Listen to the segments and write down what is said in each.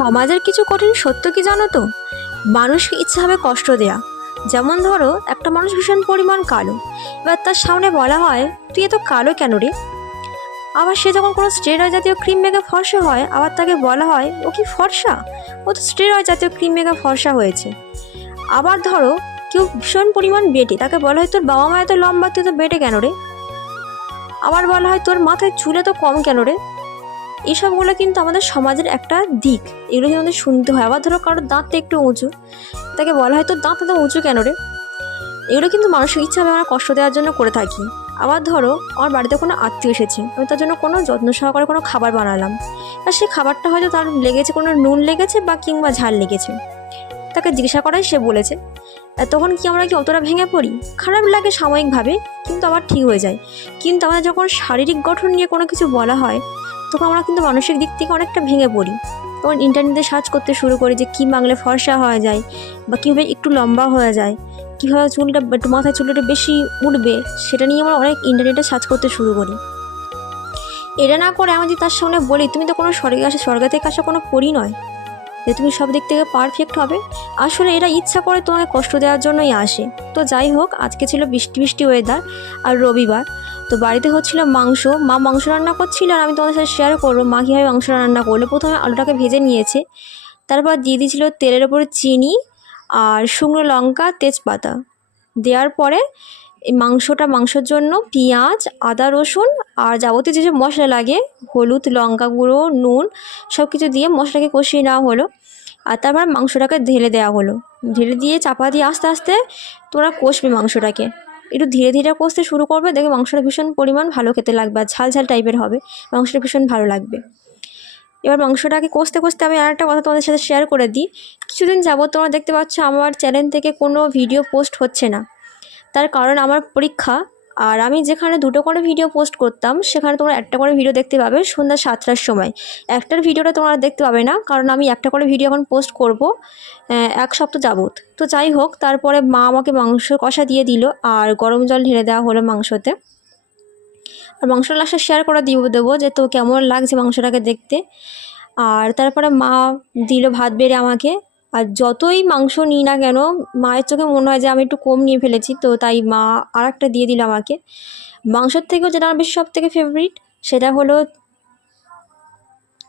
সমাজের কিছু কঠিন সত্য কি জানো তো? মানুষকে ইচ্ছাভাবে কষ্ট দেয়া। যেমন ধরো, একটা মানুষ ভীষণ পরিমাণ কালো, এবার তার সামনে বলা হয় তুই এত কালো কেন রে। আবার সে যখন কোনো স্টেরয়েড জাতীয় ক্রিম মেখে ফর্সা হয়, আবার তাকে বলা হয় ও কি ফর্সা, ও তো স্টেরয়েড জাতীয় ক্রিম মেখে ফর্সা হয়েছে। আবার ধরো, কেউ ভীষণ পরিমাণ বেটে, তাকে বলা হয় তোর বাবা মা এত লম্বা, তুই তো বেটে কেন রে। আবার বলা হয় তোর মাথায় চুলে তো কম কেন রে। এসবগুলো কিন্তু আমাদের সমাজের একটা দিক, এগুলো কিন্তু আমাদের শুনতে হয়। আবার ধরো কারোর দাঁতটা একটু উঁচু, তাকে বলা হয় তোর দাঁত এত উঁচু কেন রে। এগুলো কিন্তু মানুষের ইচ্ছাভাবে আমরা কষ্ট দেওয়ার জন্য করে থাকি। আবার ধরো, আমার বাড়িতে কোনো আত্মীয় এসেছে, আমি তার জন্য কোনো যত্ন সহকারে কোনো খাবার বানালাম, আর সেই খাবারটা হয়তো তার লেগেছে, কোনো নুন লেগেছে বা কিংবা ঝাল লেগেছে। তাকে জিজ্ঞাসা করাই সে বলেছে। তখন কি আমরা কি অতটা ভেঙে পড়ি? খারাপ লাগে সাময়িকভাবে, কিন্তু আবার ঠিক হয়ে যায়। কিন্তু আমাদের যখন শারীরিক গঠন নিয়ে কোনো কিছু বলা হয়, তখন আমরা কিন্তু মানসিক দিক থেকে অনেকটা ভেঙে পড়ি। তখন ইন্টারনেটে সার্চ করতে শুরু করি যে কী মাংলে ফর্সা হওয়া যায়, বা কীভাবে একটু লম্বা হয়ে যায়, কীভাবে চুলটা একটু মাথায় চুলটা বেশি উঠবে, সেটা নিয়ে আমরা অনেক ইন্টারনেটে সার্চ করতে শুরু করি। এটা না করে আমি যদি তার সামনে বলি তুমি তো কোনো স্বর্গ থেকে আসা কোনো পরি নয় যে তুমি সব দিক থেকে পারফেক্ট হবে, আসলে এরা ইচ্ছা করে তোমাকে কষ্ট দেওয়ার জন্যই আসে। তো যাই হোক, আজকে ছিল বৃষ্টি বৃষ্টি ওয়েদার আর রবিবার, তো বাড়িতে হচ্ছিল মাংস। মা মাংস রান্না করছিল, আর আমি তোমাদের সাথে শেয়ার করবো মা কীভাবে মাংস রান্না করলো। প্রথমে আলুটাকে ভেজে নিয়েছে, তারপর দিয়ে দিয়েছিল তেলের ওপরে চিনি আর শুকনো লঙ্কা তেজপাতা। দেওয়ার পরে এই মাংসর জন্য পেঁয়াজ আদা রসুন আর যাবতীয় যে মশলা লাগে, হলুদ লঙ্কা গুঁড়ো নুন সব কিছু দিয়ে মশলাকে কষিয়ে নেওয়া হলো। আর তারপর মাংসটাকে ঢেলে দেওয়া হলো, ঢেলে দিয়ে চাপা দিয়ে আস্তে আস্তে তোমরা কষবে মাংসটাকে। একটু ধীরে ধীরে কষতে শুরু করবে, দেখবে মাংসটা ভীষণ পরিমাণ ভালো খেতে লাগবে, আর ঝাল ঝাল টাইপের হবে, মাংসটা ভীষণ ভালো লাগবে। এবার মাংসটাকে কষতে কষতে আমি আর একটা কথা তোমাদের সাথে শেয়ার করে দিই। কিছুদিন যাবত তোমরা দেখতে পাচ্ছ আমার চ্যানেল থেকে কোনো ভিডিও পোস্ট হচ্ছে না। তার কারণ আমার পরীক্ষা, আর আমি যেখানে 2টো করে ভিডিও পোস্ট করতাম, সেখানে তোমরা একটা করে ভিডিও দেখতে পাবে সন্ধ্যা 7টার সময়। একটার ভিডিওটা তোমরা দেখতে পাবে না, কারণ আমি একটা করে ভিডিও এখন পোস্ট করব 1 সপ্তাহ যাবত। তো যাই হোক, তারপরে মা আমাকে মাংস কষা দিয়ে দিল, আর গরম জল ঢেলে দেওয়া হলো মাংসতে। আর মাংসটা লাস্টে শেয়ার করে দেবো যে তো কেমন লাগছে মাংসটাকে দেখতে। আর তারপরে মা দিল ভাত বেড়ে আমাকে। আর যতই মাংস নিই না কেন, মায়ের চোখে মনে হয় যে আমি একটু কম নিয়ে ফেলেছি, তো তাই মা আর একটা দিয়ে দিল আমাকে। মাংসর থেকেও যেটা আমার বেশি সবথেকে ফেভারিট, সেটা হলো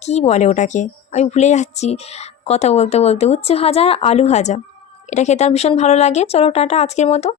কি বলে ওটাকে, আমি ভুলে যাচ্ছি কথা বলতে বলতে, উচ্ছে ভাজা আর আলু ভাজা। এটা খেতে আমার ভীষণ ভালো লাগে। চলো টাটা আজকের মতো।